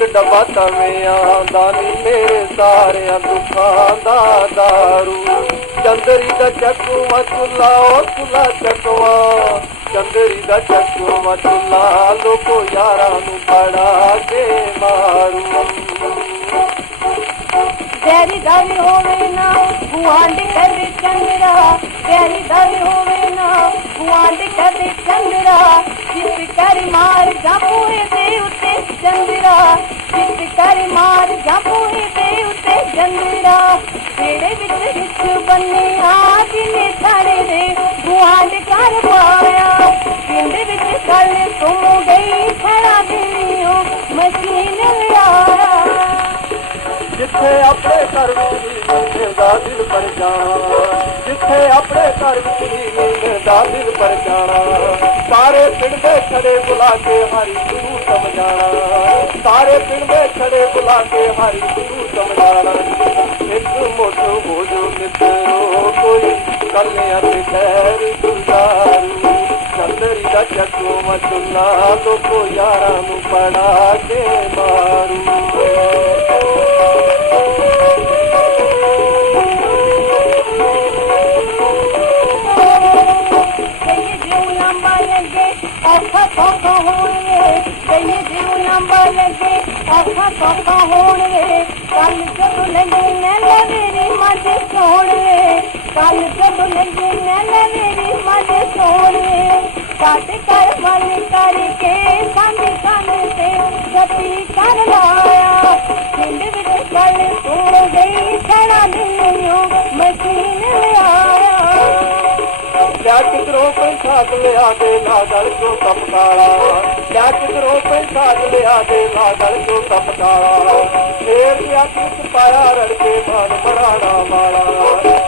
ਇੱਕ ਡੱਬਾ ਤਵਿਆਂ ਦਾ ਨੀ, ਮੇਰੇ ਸਾਰਿਆਂ ਦੁੱਖਾਂ ਦਾ ਦਾਰੂ। ਚੰਦਰੀ ਦਾ ਚੱਕੂਆ ਚੁੱਲਾ ਉਹ ਚੱਕਵਾ। ਚੰਦਰੀ ਦਾ ਚੱਕੂਆ ਚੁੱਲਾ ਲੋਕੋ ਯਾਰਾਂ ਨੂੰ ਫੜਾ ਕੇ ਮਾਰੂ। ਪਿਆਰੀ ਦਾ ਵੀ ਹੋਵੇ ਨਾ ਗੁਆਂਢ ਕਦੇ ਚੰਦਰਾ। ਪਿਆਰੀ ਦਾ ਵੀ ਹੋਵੇ ਨਾ ਗੁਆਂਢ ਕਦੇ ਚੰਦਰਾ ਜਿਸ ਕਰ ਮਾਰ ਜਾਪੂਏ ਦੇ ਉੱਤੇ ਚੰਦਰਾ ਜਿਸ ਕਰ ਮਾਰ ਜਾਪੂਏ ਦੇ ਉੱਤੇ ਚੰਦਰਾ ਜਿਹੜੇ ਵਿੱਚ ਵਿੱਚ ਬੰਨਿਆ, ਜਿਨੇ ਸਾਰੇ ਦੇ ਗੁਆਂਢ ਕਰ ਪਾਇਆ ਪਿੰਡ ਵਿੱਚ ਗੱਲ ਸੁਣ ਗਈ, ਖੜਾ ਦਿਲਿਓ ਮਸ਼ੀਨ ਲਿਆਇਆ ਜਿੱਥੇ ਆਪਣੇ ਘਰ ਵਿੱਚ ਨੀਂਦ ਦਾ ਦਿਲ ਪਰ ਜਾਣਾ, ਜਿੱਥੇ ਆਪਣੇ ਘਰ ਵਿੱਚ ਨੀਂਦ ਦਾ ਦਿਲ ਪਰ ਜਾਣਾ, ਸਾਰੇ ਪਿੰਡ ਦੇ ਖੜੇ ਬੁਲਾ ਕੇ ਹਰੀ ਗੁਰੂ ਸਮਝਾਣਾ ਸਾਰੇ ਪਿੰਡ ਦੇ ਖੜੇ ਬੁਲਾ ਕੇ ਹਰੀ ਗੁਰੂ ਸਮਝਾਣਾ ਇੱਕ ਮੁੱਠ ਹੋ ਜੋ ਮਿੱਤਰੋ, ਕੋਈ ਕੱਲਿਆਂ ਤੇ ਖੈਰ ਗੁਜ਼ਾਰੂ। ਚੰਦਰੀ ਦਾ ਚੱਕੋ ਮਚੁੱਲਾ ਲੋਕੋ ਯਾਰਾਂ ਨੂੰ ਪੜਾ ਕੇ ਮਾਰੂ। ਕਈ ਜਿਉ ਲੰਬਾ ਲੱਗੇ ਔਖਾ ਸੌਖਾ ਹੋਣਗੇ ਕਈ ਜਿਉ ਲੰਬਾ ਲੱਗੇ ਔਖਾ ਸੌਖਾ ਹੋਣਗੇ। ਕੱਲ ਜਦੋਂ ਲੰਗੇ ਨੈਲ ਮੇਰੀ ਮੱਝ ਸੋਣਗੇ ਕੱਲ ਜਦੋਂ ਲੰਗੇ ਨੈਲ ਮੇਰੀ ਮੱਝ ਸੋਣਗੇ ਸਾਡੇ ਘਰ ਮਨ ਕਰਕੇ ਸੰਗ ਸੰਗ ਤੇ ਗਤੀ ਕਰ ਲਿਆ ਕਿਧਰੋਂ ਪੈਸਾ ਲਿਆ ਦੇ ਲਾਗਲ ਕੋ ਤਪਕਾਲਾ ਲਿਆ ਕਿਧਰੋਂ ਪੈਸਾ ਲਿਆ ਦੇ ਲਾਗਲ ਕੋ ਤਪਕਾਲਾ ਫੇਰ ਦੀ ਅੱਖ ਵਿੱਚ ਪਾਇਆ ਰੜਕੇ ਮਾਨ ਮਰਾਣਾ ਵਾਲਾ।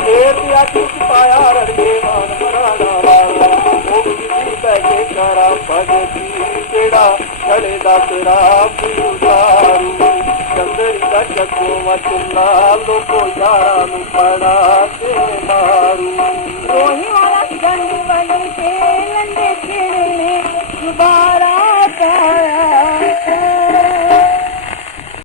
ਫੇਰ ਦੀ ਅੱਖ ਵਿੱਚ ਪਾਇਆ ਰੜਕੇ ਮਾਨ ਮਰਾਣਾ ਵਾਲਾ। ਉਹ ਜੀ ਬੈ ਕੇ ਕਰਾ ਭਗਤੀ ਕਿਹੜਾ ਖੜੇ ਦਾ ਤੇਰਾ ਪੂਜਾਰੂ ਚੰਦਰੀ ਦਾ ਚੱਕੋ ਮਚੁੱਲਾ ਲੋਕੋ ਯਾਰਾਂ ਨੂੰ ਪੜਾ ਕੇ ਮਾਰੂ। ਰੋਹੀ ಕೇಳಂದೆ ಕೇಳೇ ಸುಬಾರ